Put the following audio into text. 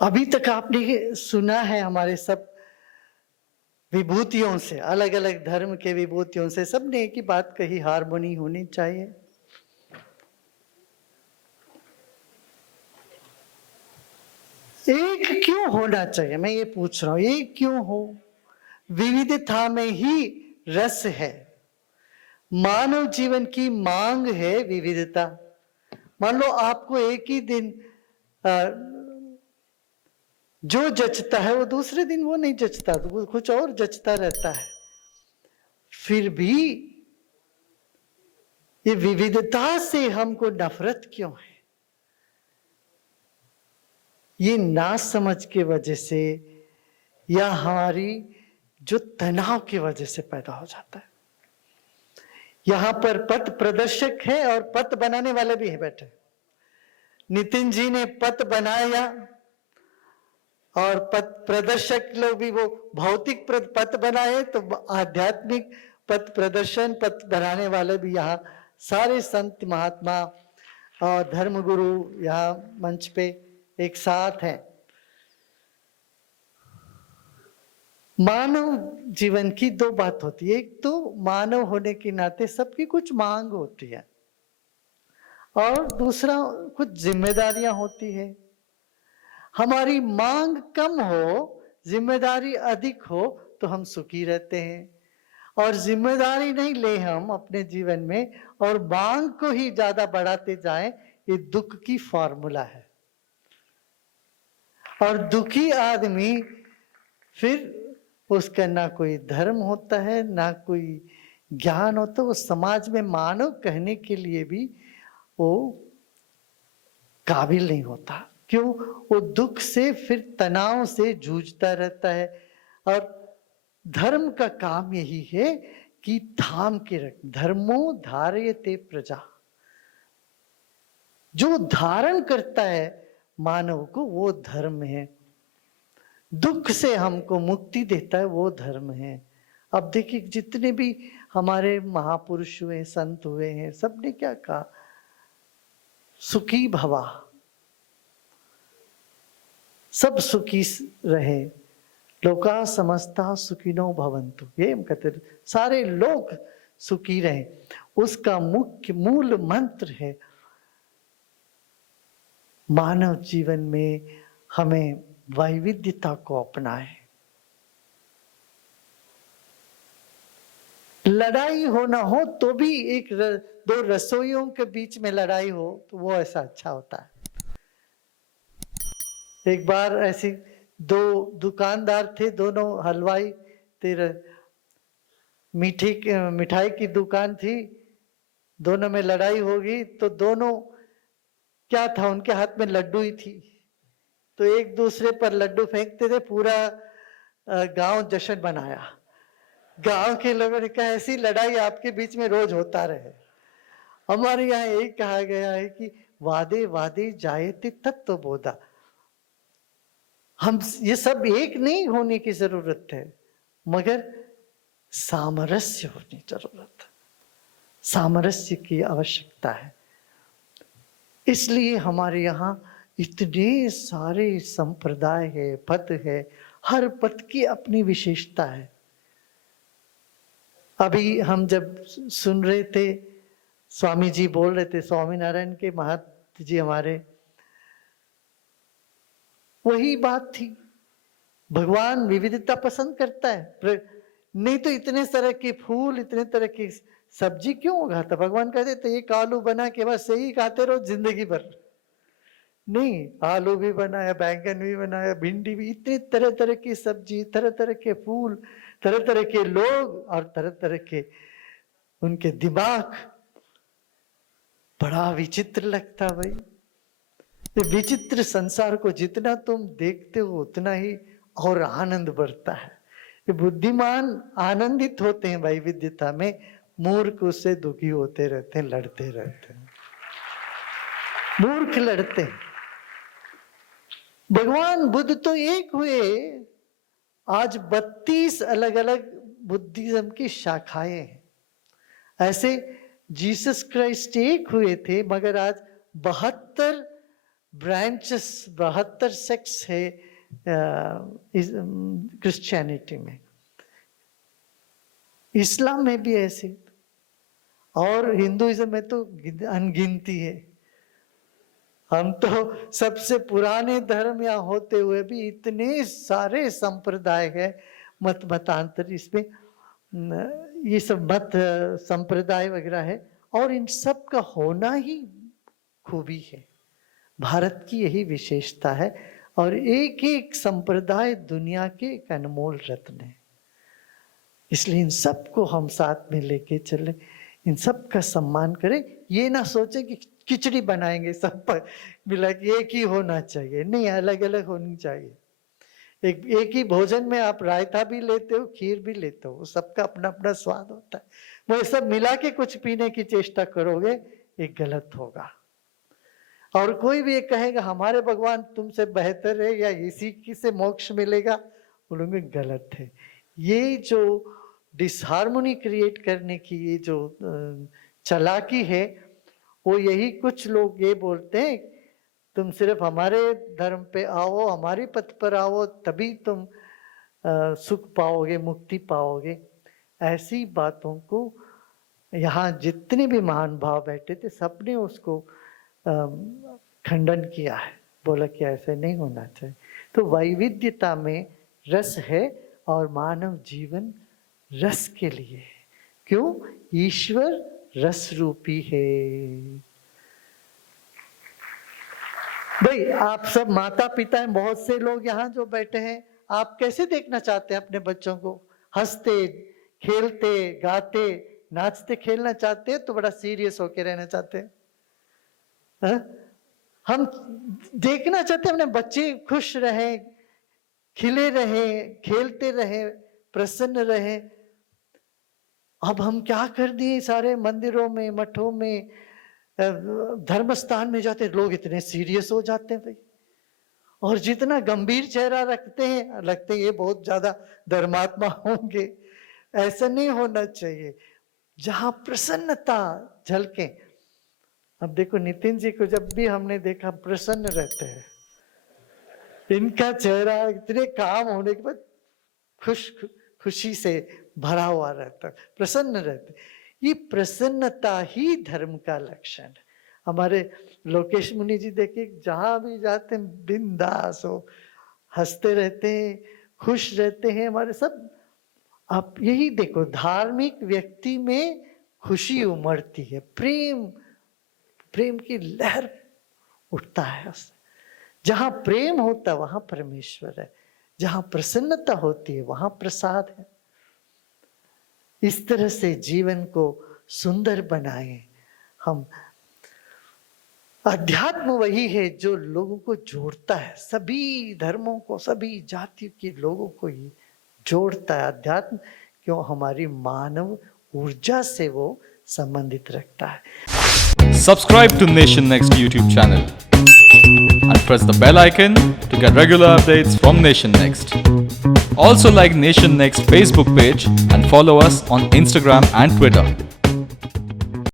अभी तक आपने सुना है हमारे सब विभूतियों से, अलग अलग धर्म के विभूतियों से सबने एक ही बात कही, हार्मोनी होनी चाहिए। एक क्यों होना चाहिए, मैं ये पूछ रहा हूं, एक क्यों हो? विविधता में ही रस है। मानव जीवन की मांग है विविधता। मान लो आपको एक ही दिन जो जचता है वो दूसरे दिन वो नहीं जचता, तो वो कुछ और जचता रहता है। फिर भी ये विविधता से हमको नफरत क्यों है? ये नासमझ की वजह से या हमारी जो तनाव की वजह से पैदा हो जाता है। यहां पर पथ प्रदर्शक है और पथ बनाने वाले भी है बैठे। नितिन जी ने पथ बनाया और पथ प्रदर्शक लोग भी वो भौतिक पथ बनाए, तो आध्यात्मिक पथ प्रदर्शन पथ बनाने वाले भी यहाँ सारे संत महात्मा और धर्मगुरु यहाँ मंच पे एक साथ हैं। मानव जीवन की दो बात होती है, एक तो मानव होने के नाते सबकी कुछ मांग होती है और दूसरा कुछ जिम्मेदारियां होती है। हमारी मांग कम हो, जिम्मेदारी अधिक हो तो हम सुखी रहते हैं, और जिम्मेदारी नहीं ले हम अपने जीवन में और मांग को ही ज्यादा बढ़ाते जाएं, ये दुख की फॉर्मूला है। और दुखी आदमी फिर उसका ना कोई धर्म होता है, ना कोई ज्ञान होता, वो समाज में मानव कहने के लिए भी वो काबिल नहीं होता। क्यों? वो दुख से फिर तनाव से जूझता रहता है। और धर्म का काम यही है कि थाम के रख, धर्मो धारयते प्रजा, जो धारण करता है मानव को वो धर्म है। दुख से हमको मुक्ति देता है वो धर्म है। अब देखिए जितने भी हमारे महापुरुष हुए, संत हुए हैं, सबने क्या कहा? सुखी भवा, सब सुखी रहे, लोका समस्ता सुखिनो भवन्तु, ये हम कहते हैं सारे लोग सुखी रहे। उसका मुख्य मूल मंत्र है मानव जीवन में हमें वैविध्यता को अपनाए। लड़ाई होना हो तो भी एक दो रसोइयों के बीच में लड़ाई हो तो वो ऐसा अच्छा होता है। एक बार ऐसी दो दुकानदार थे, दोनों हलवाई, तेरे मिठाई की दुकान थी, दोनों में लड़ाई होगी तो दोनों क्या था, उनके हाथ में लड्डू ही थी, तो एक दूसरे पर लड्डू फेंकते थे। पूरा गांव जश्न मनाया। गांव के लोगों ने कहा ऐसी लड़ाई आपके बीच में रोज होता रहे। हमारे यहाँ एक कहा गया है कि वादे वादे जायते तत्व बोधा, हम ये सब एक नहीं होने की जरूरत है, मगर सामरस्य होने जरूरत है, सामरस्य की आवश्यकता है। इसलिए हमारे यहाँ इतने सारे संप्रदाय है, पथ है, हर पथ की अपनी विशेषता है। अभी हम जब सुन रहे थे, स्वामी जी बोल रहे थे, स्वामीनारायण के महंत जी हमारे, वही बात थी। भगवान विविधता पसंद करता है, नहीं तो इतने तरह के फूल, इतने तरह की सब्जी क्यों उगाता? भगवान कहते थे एक आलू बना के बस यही खाते रहो जिंदगी भर। नहीं, आलू भी बनाया, बैंगन भी बनाया, भिंडी भी, इतने तरह तरह की सब्जी, तरह तरह के फूल, तरह तरह के लोग और तरह तरह के उनके दिमाग। बड़ा विचित्र लगता भाई। ये विचित्र संसार को जितना तुम देखते हो उतना ही और आनंद बढ़ता है। ये बुद्धिमान आनंदित होते हैं वैविध्यता में, मूर्ख उससे दुखी होते रहते हैं, लड़ते रहते हैं। मूर्ख लड़ते हैं। भगवान बुद्ध तो एक हुए, आज 32 अलग अलग बुद्धिज्म की शाखाएं हैं। ऐसे जीसस क्राइस्ट एक हुए थे, मगर आज 72 ब्रांचेस 72 सेक्ट्स है क्रिश्चियनिटी में, इस्लाम में भी ऐसे, और हिंदुइज्म में तो अनगिनती है। हम तो सबसे पुराने धर्म यहाँ होते हुए भी इतने सारे संप्रदाय है, मत मतांतर, इसमें ये सब मत संप्रदाय वगैरह है, और इन सब का होना ही खूबी है। भारत की यही विशेषता है, और एक एक संप्रदाय दुनिया के एक अनमोल रत्न है। इसलिए इन सबको हम साथ में लेके चले, इन सब का सम्मान करें। ये ना सोचें कि खिचड़ी बनाएंगे सब पर मिला के एक ही होना चाहिए, नहीं, अलग अलग होनी चाहिए। एक ही भोजन में आप रायता भी लेते हो, खीर भी लेते हो, सबका अपना अपना स्वाद होता है। वो सब मिला के कुछ पीने की चेष्टा करोगे, एक गलत होगा। और कोई भी ये कहेगा हमारे भगवान तुमसे बेहतर है या इसी की से मोक्ष मिलेगा, बोलोगे गलत है। ये जो डिसहार्मोनी क्रिएट करने की ये जो चालाकी है, वो यही कुछ लोग ये बोलते हैं तुम सिर्फ हमारे धर्म पे आओ, हमारी पथ पर आओ, तभी तुम सुख पाओगे, मुक्ति पाओगे। ऐसी बातों को यहाँ जितने भी महान भाव बैठे थे सबने उसको खंडन किया है, बोला कि ऐसे नहीं होना चाहिए। तो वैविध्यता में रस है, और मानव जीवन रस के लिए है। क्यों? ईश्वर रस रूपी है। भाई आप सब माता पिता हैं, बहुत से लोग यहाँ जो बैठे हैं, आप कैसे देखना चाहते हैं अपने बच्चों को? हंसते, खेलते, गाते, नाचते, खेलना चाहते हैं तो बड़ा सीरियस होके रहना चाहते हैं? हम देखना चाहते हैं अपने बच्चे खुश रहे, खिले रहे, खेलते रहे, प्रसन्न रहे। अब हम क्या कर दिए, सारे मंदिरों में, मठों में, धर्म स्थान में जाते लोग इतने सीरियस हो जाते हैं भाई, और जितना गंभीर चेहरा रखते हैं, लगते हैं ये बहुत ज्यादा धर्मात्मा होंगे। ऐसा नहीं होना चाहिए। जहां प्रसन्नता झलके, अब देखो नितिन जी को जब भी हमने देखा प्रसन्न रहते हैं, इनका चेहरा इतने काम होने के बाद खुशी से भरा हुआ रहता, प्रसन्न रहते। ये प्रसन्नता ही धर्म का लक्षण है। हमारे लोकेश मुनि जी देखिए, जहां भी जाते हैं बिंदास हो, हंसते रहते हैं, खुश रहते हैं। हमारे सब आप यही देखो, धार्मिक व्यक्ति में खुशी उमड़ती है, प्रेम की लहर उठता है उससे। जहां प्रेम होता है वहां परमेश्वर है, जहां प्रसन्नता होती है वहां प्रसाद है। इस तरह से जीवन को सुंदर बनाएं हम। अध्यात्म वही है जो लोगों को जोड़ता है, सभी धर्मों को, सभी जातियों के लोगों को ही जोड़ता है अध्यात्म। क्यों? हमारी मानव ऊर्जा से वो संबंधित रखता है। Subscribe to Nation Next YouTube channel and press the bell icon to get regular updates from Nation Next. Also like Nation Next Facebook page and follow us on Instagram and Twitter.